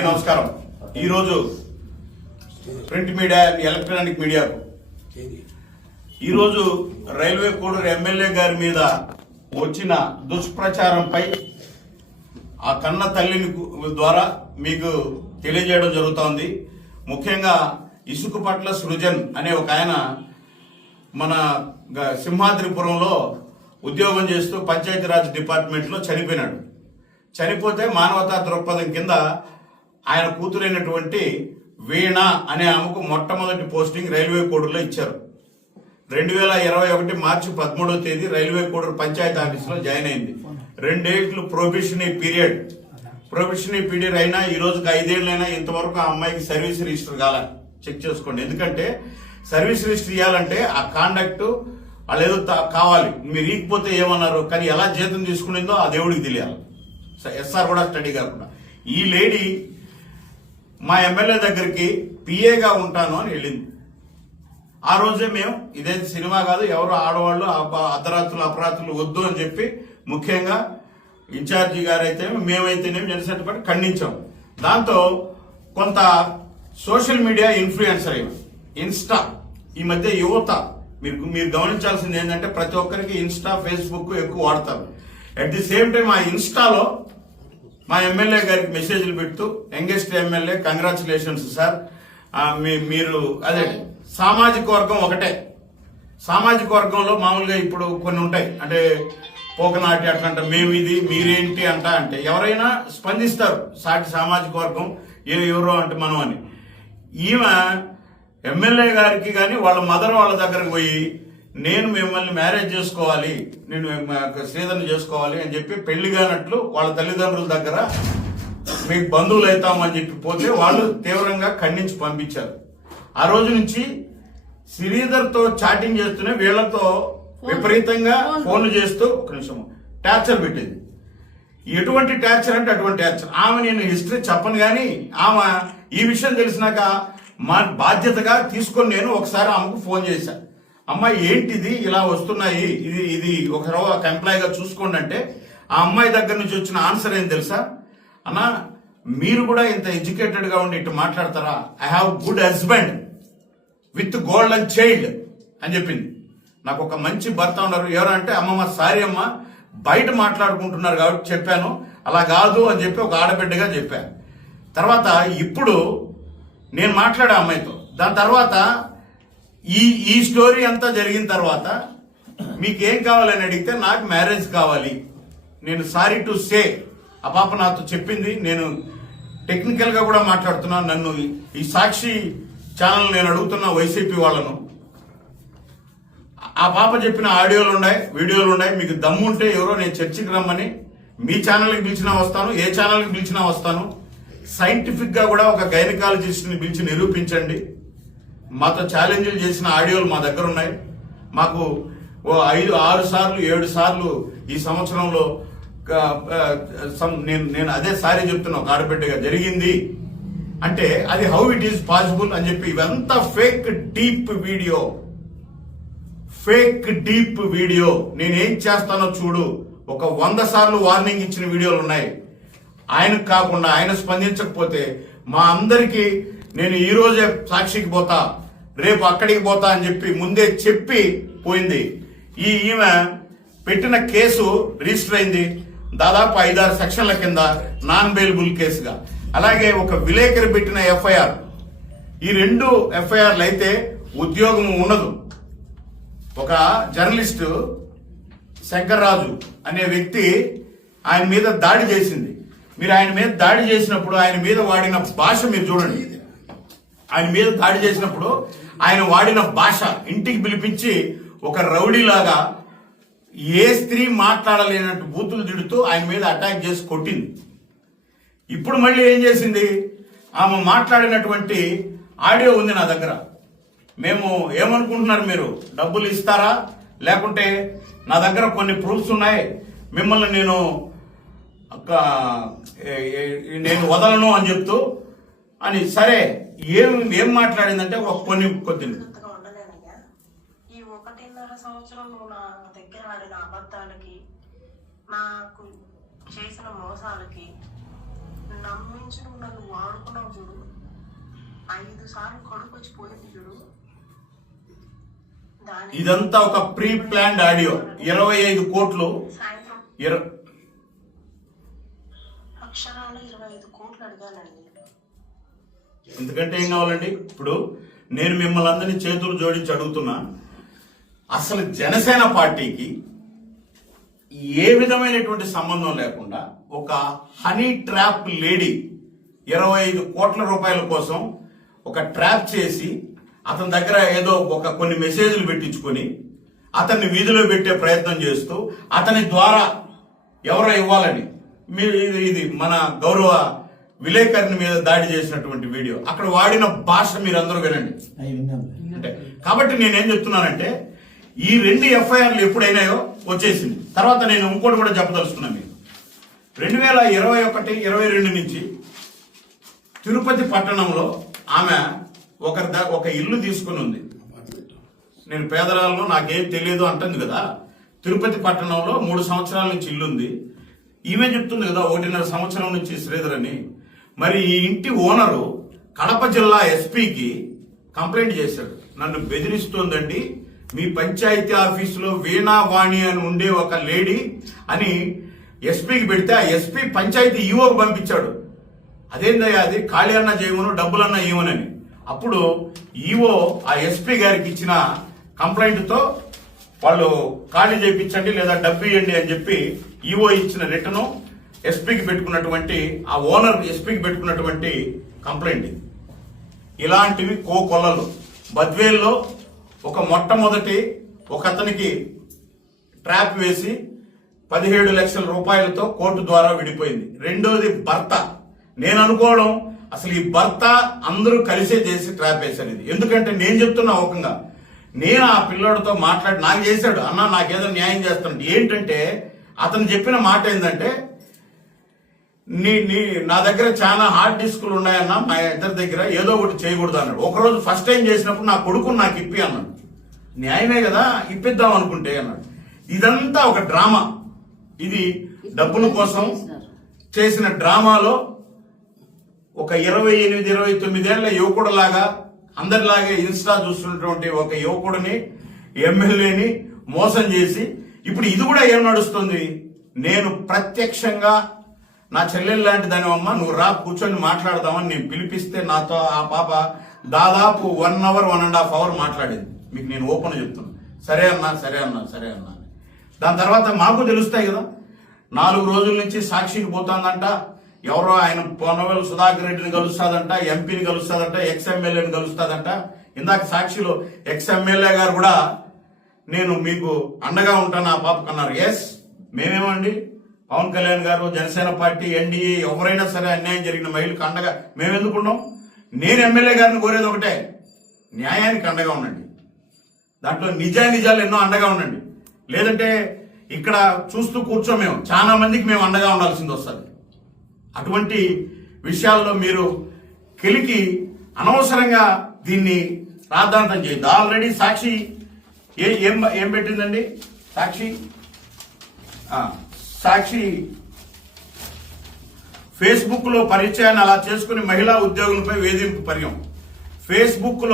అందరికీ నమస్కారం. ఈరోజు ప్రింట్ మీడియా, ఎలక్ట్రానిక్ మీడియాకు ఈరోజు రైల్వే కోడూరు ఎమ్మెల్యే గారి మీద వచ్చిన దుష్ప్రచారంపై ఆ కన్న తల్లిని ద్వారా మీకు తెలియజేయడం జరుగుతోంది. ముఖ్యంగా ఇసుకపట్ల సృజన్ అనే ఒక ఆయన మన సింహాద్రిపురంలో ఉద్యోగం చేస్తూ పంచాయతీరాజ్ డిపార్ట్మెంట్లో చనిపోయినాడు. చనిపోతే మానవతా దృక్పథం కింద ఆయన కూతురైనటువంటి వీణ అనే ఆమెకు మొట్టమొదటి పోస్టింగ్ రైల్వే కోడూరులో ఇచ్చారు. 2021 మార్చి 13వ తేదీ రైల్వే కోడూరు పంచాయతీ ఆఫీసులో జాయిన్ అయింది. 2 ఏళ్లు ప్రొబేషనరీ పీరియడ్ అయినా ఈ రోజుకి 5 ఏళ్ళైనా ఇంతవరకు ఆ అమ్మాయికి సర్వీస్ రిజిస్టర్ కాలే. చెక్ చేసుకోండి. ఎందుకంటే సర్వీస్ రిజిస్టర్ ఇవ్వాలంటే ఆ కాండక్ట్ వాళ్ళు ఏదో కావాలి. మీరు ఇకపోతే ఏమన్నారు, కానీ ఎలా జీతం తీసుకునేందో ఆ దేవుడికి తెలియాలి. ఎస్ఆర్ కూడా స్టడీ కాకుండా ఈ లేడీ మా ఎమ్మెల్యే దగ్గరికి పిఏగా ఉంటాను అని వెళ్ళింది. ఆ రోజే మేము ఇదే సినిమా కాదు, ఎవరు ఆడవాళ్ళు అర్ధరాత్రులు అపరాత్రులు వద్దు అని చెప్పి ముఖ్యంగా ఇన్ఛార్జి గారైతే మేమైతేనేమి జనసేన ఖండించాం. దాంతో కొంత సోషల్ మీడియా ఇన్ఫ్లుయెన్సర్ అయిన ఇన్స్టా ఈ మధ్య యువత మీరు గమనించాల్సింది ఏంటంటే ప్రతి ఒక్కరికి ఇన్స్టా ఫేస్బుక్ ఎక్కువ వాడతారు. అట్ ది సేమ్ టైం ఆ ఇన్స్టాలో మా ఎమ్మెల్యే గారికి మెసేజ్లు పెడుతూ యంగెస్ట్ ఎమ్మెల్యే కంగ్రాచులేషన్స్ సార్, మీరు అదే సామాజిక వర్గం ఒకటే. సామాజిక వర్గంలో మామూలుగా ఇప్పుడు కొన్ని ఉంటాయి, అంటే పోకనాటి అట్లంట, మేము ఇది మీరేంటి అంటే ఎవరైనా స్పందిస్తారు సాటి సామాజిక వర్గం ఎవరో అంటే మనం అని. ఈమె ఎమ్మెల్యే గారికి కానీ వాళ్ళ మదర్ వాళ్ళ దగ్గరకు పోయి నేను మిమ్మల్ని మ్యారేజ్ చేసుకోవాలి, నేను శ్రీధర్ని చేసుకోవాలి అని చెప్పి పెళ్లి కానట్లు వాళ్ళ తల్లిదండ్రుల దగ్గర మీకు బంధువులు అవుతామని చెప్పి పోతే వాళ్ళు తీవ్రంగా ఖండించి పంపించారు. ఆ రోజు నుంచి శ్రీధర్తో చాటింగ్ చేస్తూనే వీళ్లతో విపరీతంగా ఫోన్లు చేస్తూ ఒక నిమిషం టార్చర్ పెట్టింది. ఎటువంటి టార్చర్ అంటే అటువంటి టార్చర్. ఆమె నేను హిస్టరీ చెప్పను కానీ ఆమె ఈ విషయం తెలిసినాక మా బాధ్యతగా తీసుకొని నేను ఒకసారి ఆమెకు ఫోన్ చేశాను. అమ్మాయి ఏంటిది ఇలా వస్తున్నాయి, ఇది ఒక ఎంప్లాయీగా చూసుకోండి అంటే ఆ అమ్మాయి దగ్గర నుంచి వచ్చిన ఆన్సర్ ఏం తెలుసా, అన్నా మీరు కూడా ఇంత ఎడ్యుకేటెడ్ గా ఉండి ఇటు మాట్లాడతారా, I have good husband with golden child అని చెప్పింది. నాకు ఒక మంచి భర్త ఉన్నారు. ఎవరంటే అమ్మమ్మ సారీ అమ్మ బయట మాట్లాడుకుంటున్నారు కాబట్టి చెప్పాను, అలా కాదు అని చెప్పి ఒక ఆడబిడ్డగా చెప్పాను. తర్వాత ఇప్పుడు నేను మాట్లాడే అమ్మాయితో దాని తర్వాత ఈ స్టోరీ అంతా జరిగిన తర్వాత మీకేం కావాలని అడిగితే నాకు మ్యారేజ్ కావాలి, నేను సారీ టు సే ఆ పాప నాతో చెప్పింది. నేను టెక్నికల్ గా కూడా మాట్లాడుతున్నాను. నన్ను ఈ సాక్షి ఛానల్ నేను అడుగుతున్నా వైసీపీ వాళ్ళను, ఆ పాప చెప్పిన ఆడియోలు ఉన్నాయి, వీడియోలు ఉన్నాయి. మీకు దమ్ము ఉంటే ఎవరో నేను చర్చికి రమ్మని మీ ఛానల్కి పిలిచినా వస్తాను, ఏ ఛానల్కి పిలిచినా వస్తాను. సైంటిఫిక్ గా కూడా ఒక గైనకాలజిస్ట్ ని పిలిచి నిరూపించండి. మాతో ఛాలెంజ్లు చేసిన ఆడియోలు మా దగ్గర ఉన్నాయి. మాకు 5, 6 సార్లు 7 సార్లు ఈ సంవత్సరంలో నేను అదే సారీ చెప్తున్నా, ఒక ఆడబిడ్డగా జరిగింది అంటే అది హౌ ఇట్ ఈస్ పాసిబుల్ అని చెప్పి ఇవంతా ఫేక్ డీప్ వీడియో. నేనేం చేస్తానో చూడు, ఒక 100 సార్లు వార్నింగ్ ఇచ్చిన వీడియోలు ఉన్నాయి. ఆయనకు కాకుండా ఆయన స్పందించకపోతే మా అందరికీ నేను ఈ రోజే సాక్షికి పోతా, రేపు అక్కడికి పోతా అని చెప్పి ముందే చెప్పి పోయింది. ఈమె పెట్టిన కేసు రిజిస్టర్ అయింది దాదాపు 5-6 సెక్షన్ల కింద నాన్ బెయిలబుల్ కేసుగా. అలాగే ఒక విలేకరి పెట్టిన ఎఫ్ఐఆర్, ఈ 2 ఎఫ్ఐఆర్లు అయితే ఉద్యోగం ఉండదు. ఒక జర్నలిస్టు శంకర్రాజు అనే వ్యక్తి ఆయన మీద దాడి చేసింది. మీరు ఆయన మీద దాడి చేసినప్పుడు ఆయన మీద వాడిన భాష మీరు చూడండి. ఆయన మీద దాడి చేసినప్పుడు ఆయన వాడిన భాష ఇంటికి పిలిపించి ఒక రౌడీలాగా ఏ స్త్రీ మాట్లాడలేనట్టు బూతులు తిడుతూ ఆయన మీద అటాక్ చేసి కొట్టింది. ఇప్పుడు మళ్ళీ ఏం చేసింది, ఆమె మాట్లాడినటువంటి ఆడియో ఉంది నా దగ్గర. మేము ఏమనుకుంటున్నారు, మీరు డబ్బులు ఇస్తారా లేకుంటే నా దగ్గర కొన్ని ప్రూఫ్స్ ఉన్నాయి, మిమ్మల్ని నేను వదలను అని చెప్తూ అని. సరే ఏం మాట్లాడిందంటే కొన్ని ఈ 1.5 సంవత్సరం నువ్వు నా దగ్గర ఆడిన అబద్ధాలకి, నాకు చేసిన మోసాలకి నమ్మించి నువ్వు నన్ను వాడు పడుకున్నావు చూడు, 5 సార్లు కడుపు వచ్చి పోయింది చూడు. ఇదంతా ఒక ప్రీ ప్లాన్డ్ ఆడియో. 25 కోట్లు సాయంత్రం అక్షరాలు 25 కోట్లు అడిగానండి. ఎందుకంటే ఏం కావాలండి? ఇప్పుడు నేను మిమ్మల్ని అందరినీ చేతులు జోడించి అడుగుతున్నా, అసలు జనసేన పార్టీకి ఏ విధమైనటువంటి సంబంధం లేకుండా ఒక హనీ ట్రాప్ లేడీ 25 కోట్ల రూపాయల కోసం ఒక ట్రాప్ చేసి అతని దగ్గర ఏదో కొన్ని మెసేజ్లు పెట్టించుకొని అతన్ని వీధిలో పెట్టే ప్రయత్నం చేస్తూ అతని ద్వారా ఎవరో ఇవ్వాలని మీరు ఇది మన గౌరవ విలేకరుని మీద దాడి చేసినటువంటి వీడియో, అక్కడ వాడిన భాష మీరందరూ వినండి. అంటే కాబట్టి నేనేం చెప్తున్నానంటే ఈ 2 ఎఫ్ఐఆర్లు ఎప్పుడైనాయో వచ్చేసింది. తర్వాత నేను ఇంకోటి కూడా చెప్పదలుచుకున్నాను మీకు. 2021-22 నుంచి తిరుపతి పట్టణంలో ఆమె ఒక ఇల్లు తీసుకుని ఉంది. నేను పేదరాలను నాకేం తెలియదు అంటుంది కదా. తిరుపతి పట్టణంలో 3 సంవత్సరాల నుంచి ఇల్లు ఉంది. ఈమె చెప్తుంది కదా 1.5 సంవత్సరం నుంచి శ్రీధర్ అని. మరి ఈ ఇంటి ఓనరు కడప జిల్లా ఎస్పీకి కంప్లైంట్ చేశాడు. నన్ను బెదిరిస్తోందండి, మీ పంచాయతీ ఆఫీసులో వీణావాణి అని ఉండే ఒక లేడీ అని ఎస్పీకి పెడితే ఆ ఎస్పీ పంచాయతీ ఈవోకి పంపించాడు. అదేందయ్యా అది, ఖాళీ అన్న చేయమను డబ్బులన్నా ఇవ్వనని. అప్పుడు ఈవో ఆ ఎస్పీ గారికి ఇచ్చిన కంప్లైంట్ తో వాళ్ళు ఖాళీ చేయించండి లేదా డబ్బు ఇవ్వండి అని చెప్పి ఈవో ఇచ్చిన రిటర్ను ఎస్పీకి పెట్టుకున్నటువంటి ఆ ఓనర్ ఎస్పీకి పెట్టుకున్నటువంటి కంప్లైంట్. ఇలాంటివి కోకొల్లలు. బద్వేల్లో మొట్టమొదటి ఒక అతనికి ట్రాప్ వేసి 17 లక్షల రూపాయలతో కోర్టు ద్వారా విడిపోయింది. రెండోది భర్త. నేను అనుకోవడం అసలు ఈ భర్త అందరూ కలిసే చేసి ట్రాప్ వేశారు ఇది. ఎందుకంటే నేను చెప్తున్నా ఓకంగా, నేను ఆ పిల్లోడితో మాట్లాడి నాకు చేశాడు, అన్న నాకేదో న్యాయం చేస్తాను. ఏంటంటే అతను చెప్పిన మాట ఏంటంటే, నా దగ్గర చాలా హార్డ్ డిస్కులు ఉన్నాయన్నా, మా ఇద్దరి దగ్గర ఏదో ఒకటి చేయకూడదు అన్నాడు. ఒకరోజు ఫస్ట్ టైం చేసినప్పుడు నా కొడుకుని నాకు ఇప్పి అన్నాడు. న్యాయమే కదా, ఇప్పిద్దాం అనుకుంటే అన్నాడు. ఇదంతా ఒక డ్రామా. ఇది డబ్బుల కోసం చేసిన డ్రామాలో ఒక 28-29 ఏళ్ల యువకుడు లాగా అందరిలాగే ఇన్స్టా చూస్తున్నటువంటి ఒక యువకుడిని ఎమ్మెల్యేని మోసం చేసి ఇప్పుడు ఇది కూడా ఏం నడుస్తుంది. నేను ప్రత్యక్షంగా నా చెల్లెలు లాంటి దానివమ్మ నువ్వు రా కూర్చొని మాట్లాడదామని నేను పిలిపిస్తే నాతో ఆ పాప దాదాపు 1 అవర్ 1.5 అవర్ మాట్లాడింది. మీకు నేను ఓపెన్ చెప్తున్నాను. సరే అన్నా సరే అన్నా సరే అన్నా. దాని తర్వాత మాకు తెలుస్తాయి కదా. 4 రోజుల నుంచి సాక్షికి పోతుందంట, ఎవరో ఆయన పొన్నవేలు సుధాకర్ రెడ్డిని కలుస్తాదంట, ఎంపీని కలుస్తాదంట, ఎక్స్ఎమ్మెల్యేని కలుస్తాదంట. ఇందాక సాక్షిలో ఎక్స్ఎమ్మెల్యే గారు కూడా నేను మీకు అండగా ఉంటాను ఆ పాపకు అన్నారు. ఎస్, మేమేమండి పవన్ కళ్యాణ్ గారు, జనసేన పార్టీ, ఎన్డీఏ ఎవరైనా సరే అన్యాయం జరిగిన మహిళలకు అండగా మేమెందుకున్నాం. నేను ఎమ్మెల్యే గారిని కోరేది ఒకటే, న్యాయానికి అండగా ఉండండి. దాంట్లో నిజాలు ఎన్నో అండగా ఉండండి. లేదంటే ఇక్కడ చూస్తూ కూర్చోమేము చాలా మందికి మేము అండగా ఉండాల్సింది వస్తుంది. అటువంటి విషయాల్లో మీరు కెలికి అనవసరంగా దీన్ని రాద్ధాంతం చేయొద్దు. ఆల్రెడీ సాక్షి ఏం పెట్టిందండి? సాక్షి ఫేస్బుక్ లో పరిచయాన్ని అలా చేసుకుని మహిళా ఉద్యోగులపై వేధింపు పర్యం. ఫేస్బుక్ లో